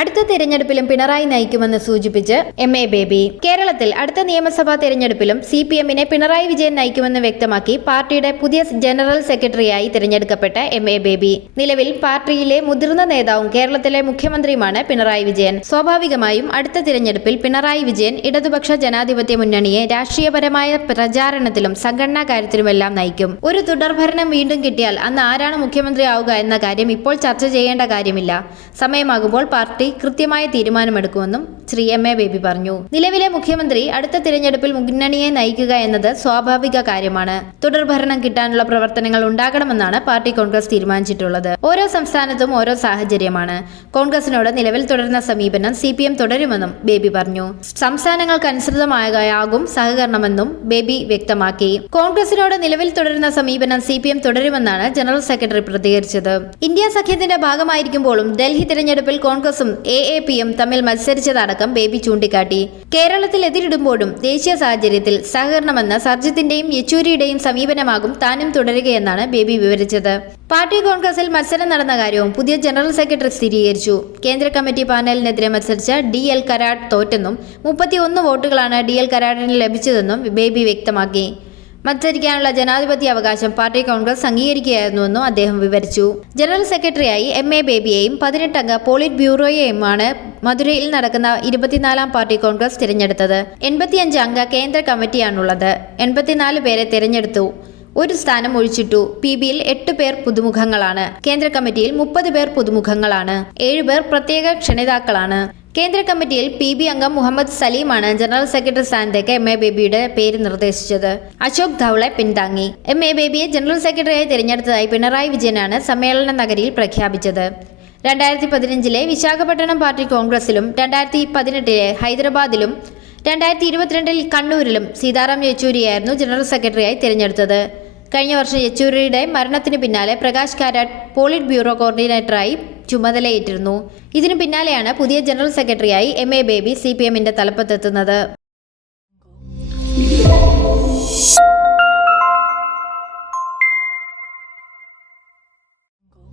അടുത്ത തെരഞ്ഞെടുപ്പിലും പിണറായി നയിക്കുമെന്ന് സൂചിപ്പിച്ച് എം എ ബേബി കേരളത്തിൽ അടുത്ത നിയമസഭാ തെരഞ്ഞെടുപ്പിലും സി പി എമ്മിനെ പിണറായി വിജയൻ നയിക്കുമെന്ന് വ്യക്തമാക്കി പാർട്ടിയുടെ പുതിയ ജനറൽ സെക്രട്ടറിയായി തിരഞ്ഞെടുക്കപ്പെട്ട എം എ ബേബി നിലവിൽ പാർട്ടിയിലെ മുതിർന്ന നേതാവും കേരളത്തിലെ മുഖ്യമന്ത്രിയുമാണ് പിണറായി വിജയൻ. സ്വാഭാവികമായും അടുത്ത തിരഞ്ഞെടുപ്പിൽ പിണറായി വിജയൻ ഇടതുപക്ഷ ജനാധിപത്യ മുന്നണിയെ രാഷ്ട്രീയപരമായ പ്രചാരണത്തിലും സംഘടനാ കാര്യത്തിലുമെല്ലാം നയിക്കും. ഒരു തുടർഭരണം വീണ്ടും കിട്ടിയാൽ അന്ന് ആരാണ് മുഖ്യമന്ത്രിയാവുക എന്ന കാര്യം ഇപ്പോൾ ചർച്ച ചെയ്യേണ്ട കാര്യമില്ല. സമയമാകുമ്പോൾ പാർട്ടി കൃത്യമായ തീരുമാനമെടുക്കുമെന്നും ശ്രീ എം എ ബേബി പറഞ്ഞു. നിലവിലെ മുഖ്യമന്ത്രി അടുത്ത തിരഞ്ഞെടുപ്പിൽ മുന്നണിയെ നയിക്കുക എന്നത് സ്വാഭാവിക കാര്യമാണ്. തുടർഭരണം കിട്ടാനുള്ള പ്രവർത്തനങ്ങൾ ഉണ്ടാകണമെന്നാണ് പാർട്ടി കോൺഗ്രസ് തീരുമാനിച്ചിട്ടുള്ളത്. ഓരോ സംസ്ഥാനത്തും ഓരോ സാഹചര്യമാണ്. കോൺഗ്രസിനോട് നിലവിൽ തുടരുന്ന സമീപനം സി പി എം തുടരുമെന്നും ബേബി പറഞ്ഞു. സംസ്ഥാനങ്ങൾക്കനുസൃതമായാകും സഹകരണമെന്നും ബേബി വ്യക്തമാക്കി. കോൺഗ്രസിനോട് നിലവിൽ തുടരുന്ന സമീപനം സി പി എം തുടരുമെന്നാണ് ജനറൽ സെക്രട്ടറി പ്രതികരിച്ചത്. ഇന്ത്യ സഖ്യത്തിന്റെ ഭാഗമായിരിക്കുമ്പോഴും ഡൽഹി തിരഞ്ഞെടുപ്പിൽ കോൺഗ്രസും എ എ പിയും തമ്മിൽ മത്സരിച്ചതടക്കം ബേബി ചൂണ്ടിക്കാട്ടി. കേരളത്തിൽ എതിരിടുമ്പോഴും ദേശീയ സാഹചര്യത്തിൽ സഹകരണമെന്ന സർജിത്തിന്റെയും യെച്ചൂരിയുടെയും സമീപനമാകും താനും തുടരുകയെന്നാണ് ബേബി വിവരിച്ചത്. പാർട്ടി കോൺഗ്രസിൽ മത്സരം നടന്ന കാര്യവും പുതിയ ജനറൽ സെക്രട്ടറി സ്ഥിരീകരിച്ചു. കേന്ദ്ര കമ്മിറ്റി പാനലിനെതിരെ മത്സരിച്ച ഡി എൽ കരാട് തോറ്റെന്നും മുപ്പത്തിയൊന്ന് വോട്ടുകളാണ് ഡി എൽ കരാടിന് ലഭിച്ചതെന്നും ബേബി വ്യക്തമാക്കി. മത്സരിക്കാനുള്ള ജനാധിപത്യ അവകാശം പാർട്ടി കോൺഗ്രസ് അംഗീകരിക്കുകയായിരുന്നുവെന്നും അദ്ദേഹം വിവരിച്ചു. ജനറൽ സെക്രട്ടറിയായി എം എ ബേബിയെയും പതിനെട്ടംഗ പോളിറ്റ് ബ്യൂറോയെയുമാണ് മധുരയിൽ നടക്കുന്ന ഇരുപത്തിനാലാം പാർട്ടി കോൺഗ്രസ് തിരഞ്ഞെടുത്തത്. എൺപത്തിയഞ്ച് അംഗ കേന്ദ്ര കമ്മിറ്റിയാണുള്ളത്. എൺപത്തിനാല് പേരെ തിരഞ്ഞെടുത്തു. ഒരു സ്ഥാനം ഒഴിച്ചിട്ടു. പി ബിയിൽ എട്ട് പേർ പുതുമുഖങ്ങളാണ്. കേന്ദ്ര കമ്മിറ്റിയിൽ മുപ്പത് പേർ പുതുമുഖങ്ങളാണ്. ഏഴുപേർ പ്രത്യേക ക്ഷണിതാക്കളാണ്. കേന്ദ്ര കമ്മിറ്റിയിൽ പി ബി അംഗം മുഹമ്മദ് സലീമാണ് ജനറൽ സെക്രട്ടറി സ്ഥാനത്തേക്ക് എം എ ബേബിയുടെ പേര് നിർദ്ദേശിച്ചത്. അശോക് ധവളെ പിന്താങ്ങി. എം എ ബേബിയെ ജനറൽ സെക്രട്ടറിയായി തിരഞ്ഞെടുത്തതായി പിണറായി വിജയനാണ് സമ്മേളന നഗരിയിൽ പ്രഖ്യാപിച്ചത്. രണ്ടായിരത്തി പതിനഞ്ചിലെ വിശാഖപട്ടണം പാർട്ടി കോൺഗ്രസിലും രണ്ടായിരത്തി പതിനെട്ടിലെ ഹൈദരാബാദിലും രണ്ടായിരത്തി ഇരുപത്തിരണ്ടിൽ കണ്ണൂരിലും സീതാറാം യെച്ചൂരിയായിരുന്നു ജനറൽ സെക്രട്ടറിയായി തിരഞ്ഞെടുത്തത്. കഴിഞ്ഞ വർഷം യെച്ചൂരിയുടെ മരണത്തിന് പിന്നാലെ പ്രകാശ് കാരാട്ട് പോളിറ്റ് ബ്യൂറോ കോർഡിനേറ്ററായി ചുമതലയേറ്റിരുന്നു. ഇതിനു പിന്നാലെയാണ് പുതിയ ജനറൽ സെക്രട്ടറിയായി M A Baby C P എമ്മിന്റെ തലപ്പത്തെത്തുന്നത്.